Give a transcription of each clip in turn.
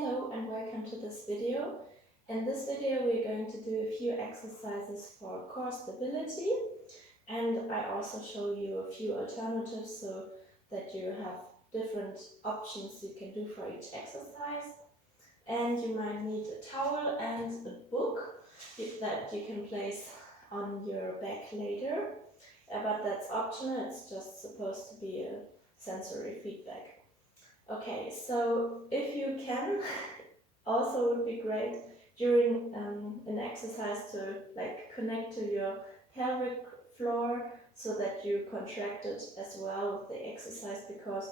Hello and welcome to this video. In this video we're going to do a few exercises for core stability, and I also show you a few alternatives so that you have different options you can do for each exercise. And you might need a towel and a book that you can place on your back later, but that's optional. It's just supposed to be a sensory feedback. Okay, so if you can, also would be great during an exercise to connect to your pelvic floor so that you contract it as well with the exercise, because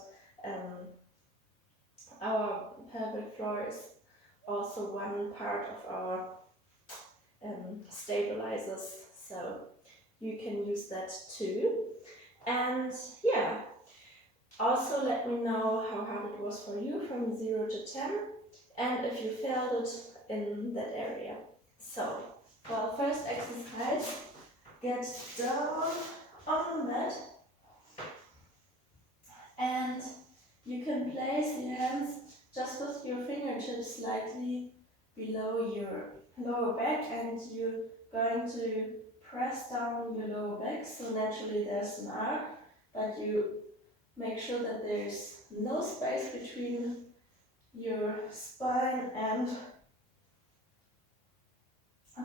our pelvic floor is also one part of our stabilizers, so you can use that too. And yeah, also let me know how hard it was for you from 0 to 10 and if you failed it in that area. So, for first exercise, get down on the mat and you can place your hands just with your fingertips slightly below your lower back, and you're going to press down your lower back, so naturally there's an arc, but you make sure that there's no space between your spine and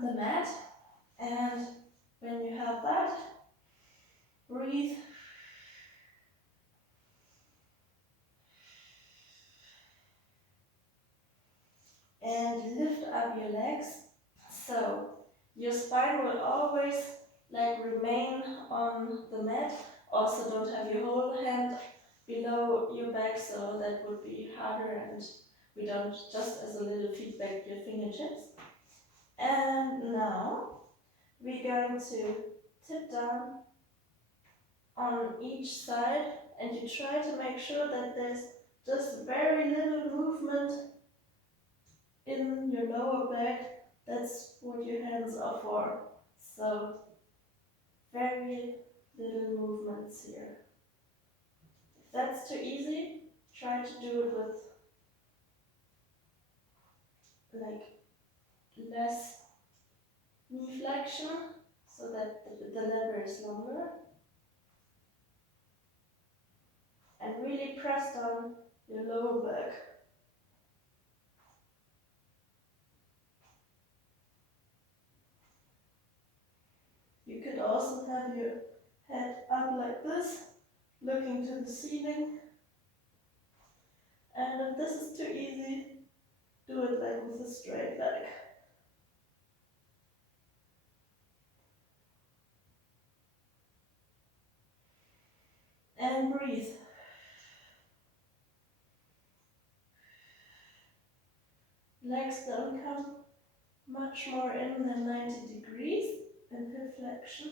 the mat. And when you have that, breathe and lift up your legs. So your spine will always remain on the mat. Also don't have your whole hand below your back, so that would be harder, and we don't just as a little feedback your fingertips. And now we're going to tip down on each side, and you try to make sure that there's just very little movement in your lower back. That's what your hands are for. So very little movements here. If that's too easy, try to do it with less knee flexion so that the lever is longer. And really press down your lower back. You could also have your head up like this, looking to the ceiling. And if this is too easy, do it with a straight leg. And breathe. Legs don't come much more in than 90 degrees in hip flexion.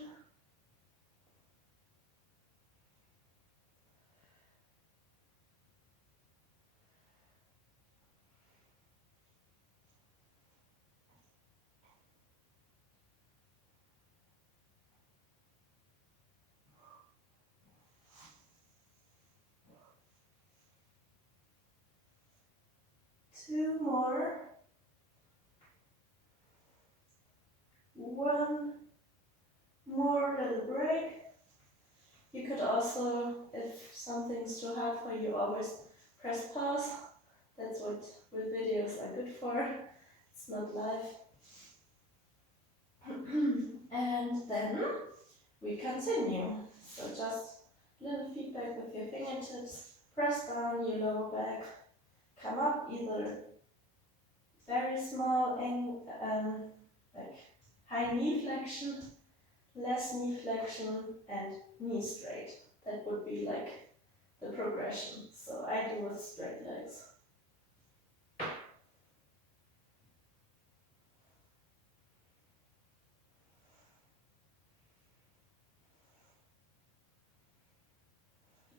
Two more. One more little break. You could also, if something's too hard for you, always press pause. That's what videos are good for. It's not live. And then we continue. So just little feedback with your fingertips. Press down your lower back. Come up, either very small and high knee flexion, less knee flexion, and knee straight. That would be the progression. So I do with straight legs.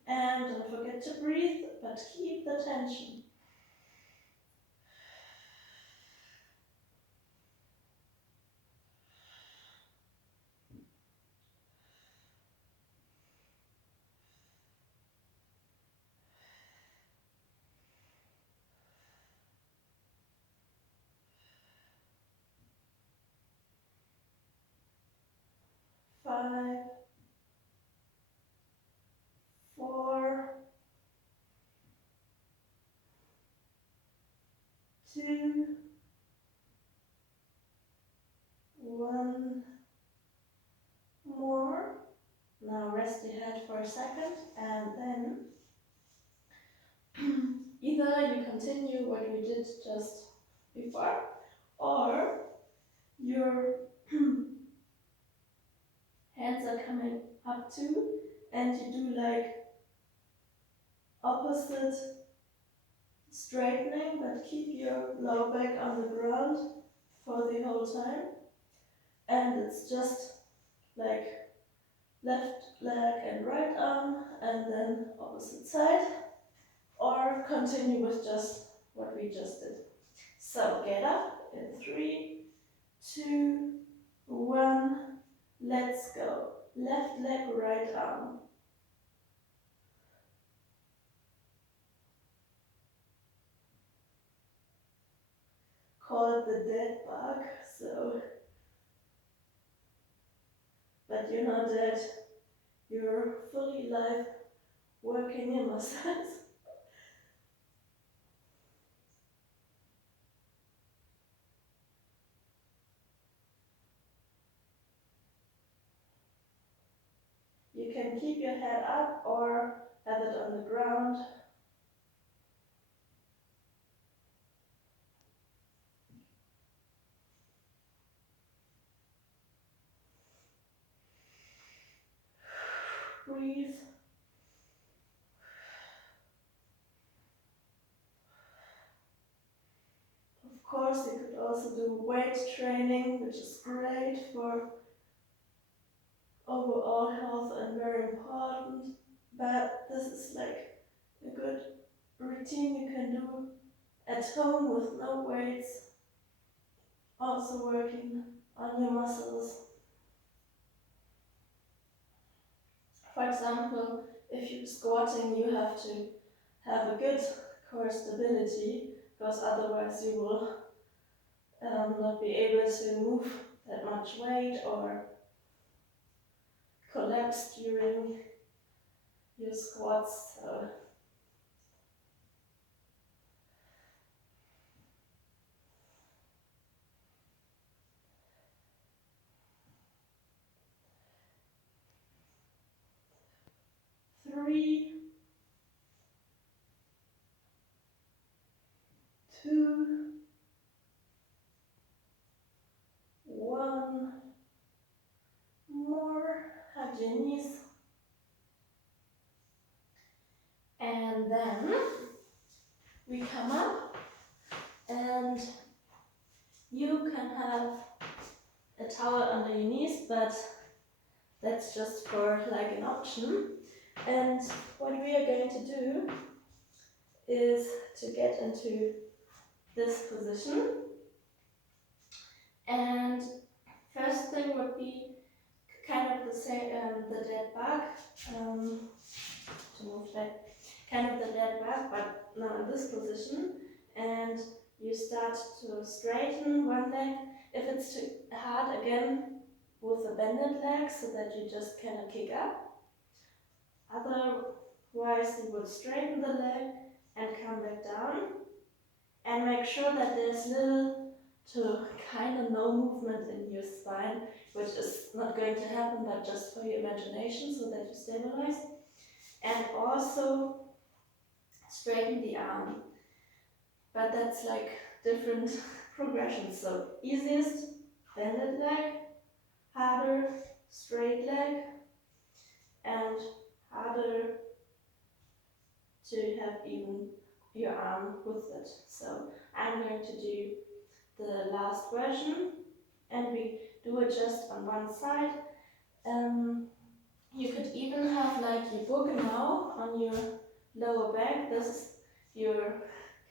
And don't forget to breathe, but keep the tension. 5, 4, 2, 1 more. Now rest your head for a second, and then either you continue what we did just before, or your hands are coming up too, and you do like opposite straightening, but keep your lower back on the ground for the whole time. And it's just like left leg and right arm, and then opposite side, or continue with just what we just did. So get up in 3, 2, 1, let's go. Left leg, right arm. Call it the dead bug, so, but you're not dead, you're fully alive, working your muscles. You can keep your head up or have it on the ground. Breathe. Of course, you could also do weight training, which is great for overall health and very important. But this is like a good routine you can do at home with no weights, also working on your muscles. For example, if you're squatting, you have to have a good core stability, because otherwise you will not be able to move that much weight or collapse during your squats. So 3, 2, 1 more. Hug your knees. And then we come up, and you can have a towel under your knees, but that's just for like an option. And what we are going to do is to get into this position. And first thing would be kind of the same, the dead bug, to move that, kind of the dead bug, but now in this position. And you start to straighten one leg. If it's too hard, again, with a bended leg, so that you just kind of kick up. Otherwise, you would straighten the leg and come back down. And make sure that there's little to kind of no movement in your spine, which is not going to happen, but just for your imagination, so that you stabilize. And also straighten the arm. But that's like different progressions. So easiest, bended leg, harder, straight leg, and harder to have even your arm with it. So I'm going to do the last version, and we do it just on one side. You could even have like your book now on your lower back. This is your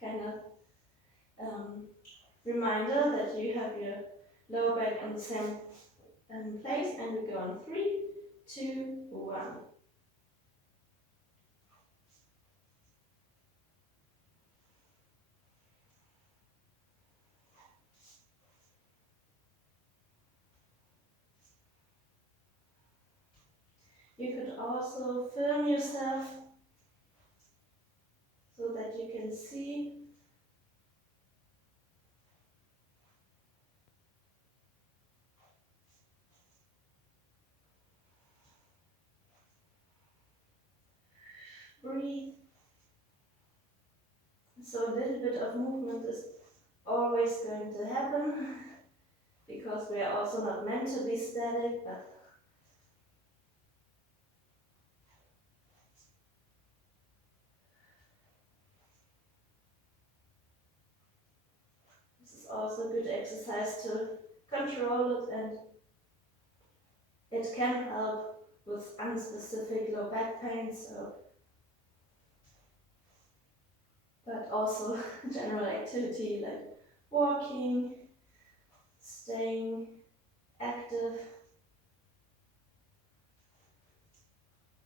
kind of reminder that you have your lower back on the same place, and we go on 3, 2, 1. You could also film yourself so that you can see. Breathe. So a little bit of movement is always going to happen because we are also not meant to be static, but this is also a good exercise to control it, and it can help with unspecific low back pain, but also general activity like walking, staying active,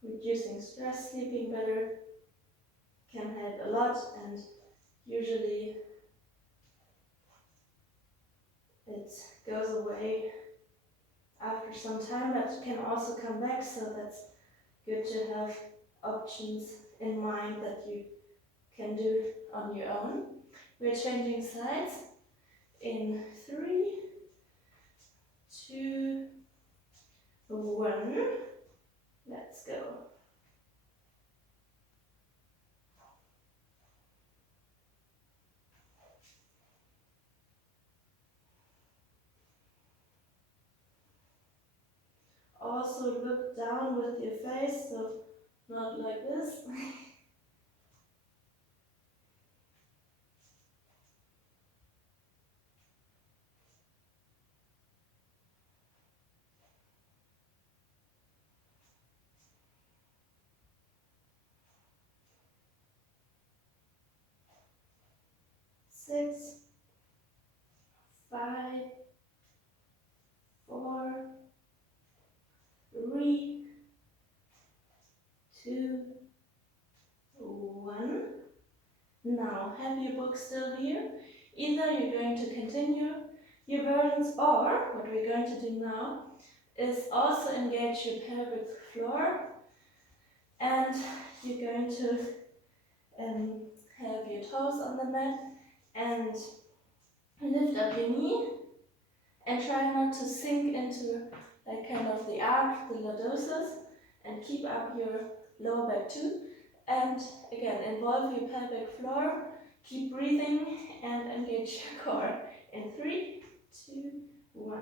reducing stress, sleeping better can help a lot, and usually it goes away after some time, but it can also come back, so that's good to have options in mind that you can do on your own. We're changing sides in 3, 2, 1. Let's go. Also look down with your face, so not like this. 6, 5, 4, 3, 2, 1. Now have your book still here. Either you're going to continue your burdens, or what we're going to do now is also engage your pelvic floor, and you're going to have your toes on the mat and lift up your knee and try not to sink into like kind of the arch, the lordosis, and keep up your lower back too. And again, involve your pelvic floor, keep breathing and engage your core in 3, 2, 1.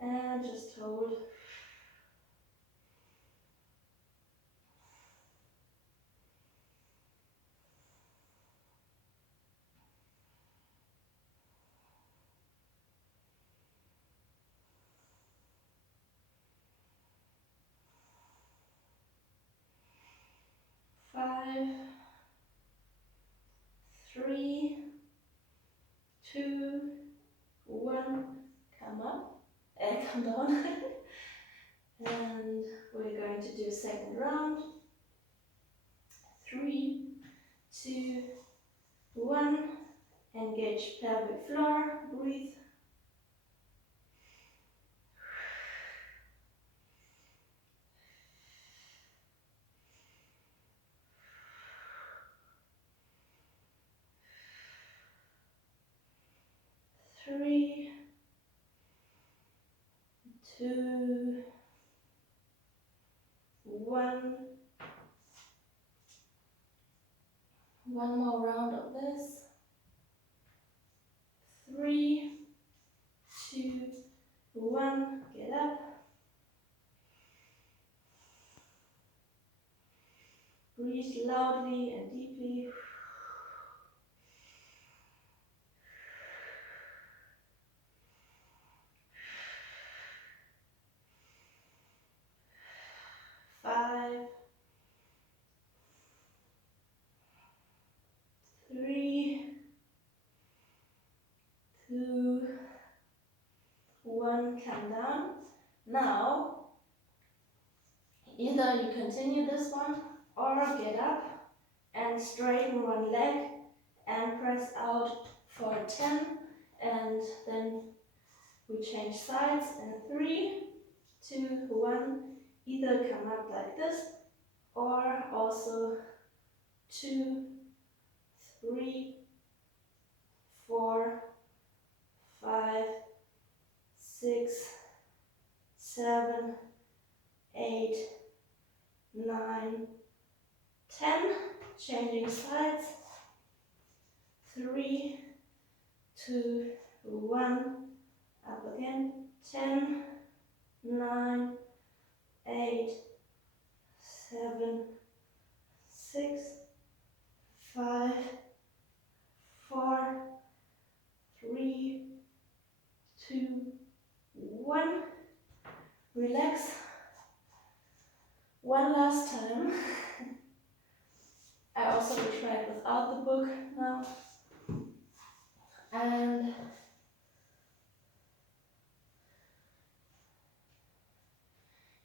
And just hold. 5, 3, 2, 1. Come up, come down. And we're going to do second round. 3, 2, 1. Engage pelvic floor. Breathe. 3, 2, 1. One more round of this. 3, 2, 1. Get up. Breathe loudly and deeply. 5, 3, 2, 1. Come down. Now, either you continue this one or get up and straighten one leg and press out for 10, and then We change sides in 3, 2, 1. Either come up like this or also 2, 3, 4, 5, 6, 7, 8, 9, 10. Changing sides. 3, 2, 1. Up again. 10, 9, 8, 7, 6, 5, 4, 3, 2, 1. Relax. One last time. I also will try it without the book now. And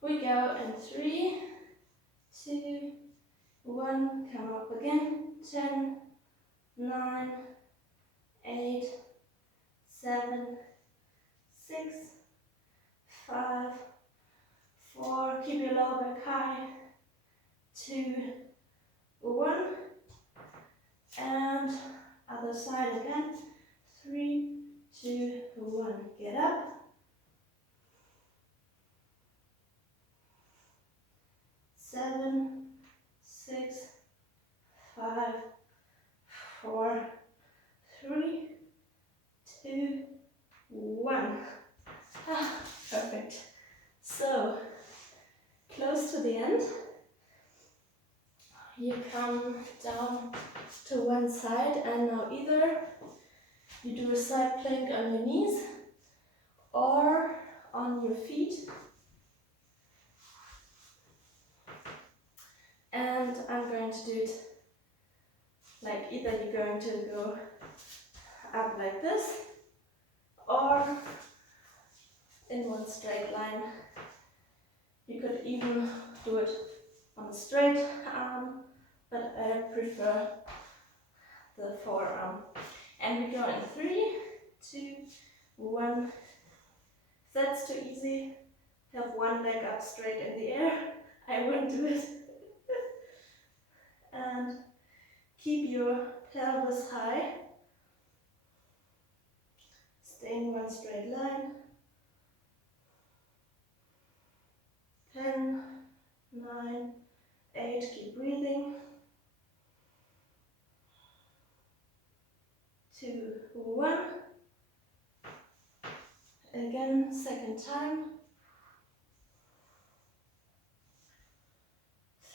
we go in 3, 2, 1. Come up again. 10, 9, 8, 7, 6, 5, 4. Keep your lower back high. 2, 1. And other side again. 3, 2, 1. Get up. 7, 6, 5, 4, 3, 2, 1. Perfect. So, close to the end. You come down to one side, and now either you do a side plank on your knees or on your feet. And I'm going to do it like either you're going to go up like this or in one straight line. You could even do it on a straight arm, but I prefer the forearm. And we go in 3, 2, 1. If that's too easy, have one leg up straight in the air. I wouldn't do it. And keep your pelvis high. Stay in one straight line. 10, 9, 8, keep breathing. 2, 1. Again, second time.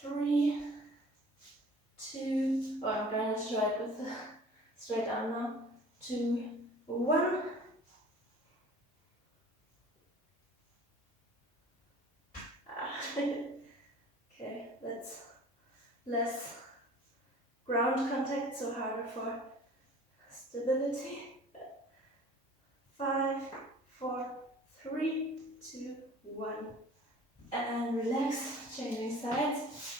3, 2, I'm going to try it with the straight arm now. 2, 1. Okay, that's less ground contact, so harder for stability. 5, 4, 3, 2, 1. And relax, changing sides.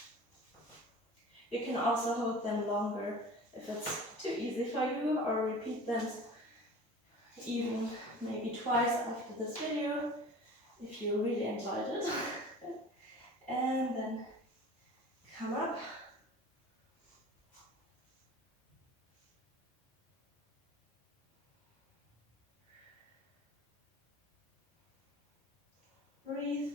You can also hold them longer if it's too easy for you, or repeat them even maybe twice after this video if you really enjoyed it. And then come up. Breathe.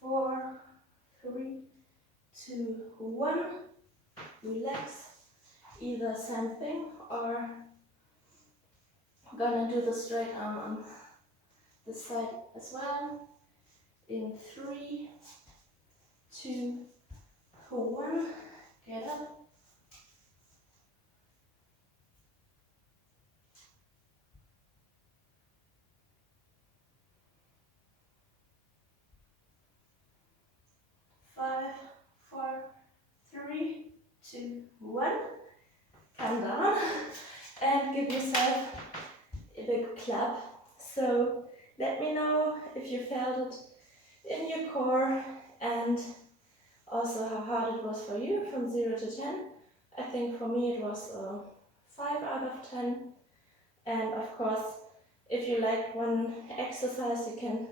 4, 3, 2, 1. Relax. Either same thing or gonna do the straight arm on this side as well. In 3, 2, 1. Get up. 5, 4, 3, 2, 1. Come down and give yourself a big clap. So let me know if you felt it in your core and also how hard it was for you from 0 to 10. I think for me it was a 5 out of 10. And of course, if you like one exercise, you can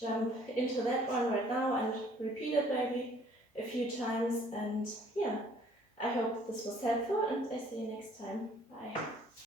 jump into that one right now and repeat it maybe a few times. And yeah, I hope this was helpful, and I see you next time. Bye.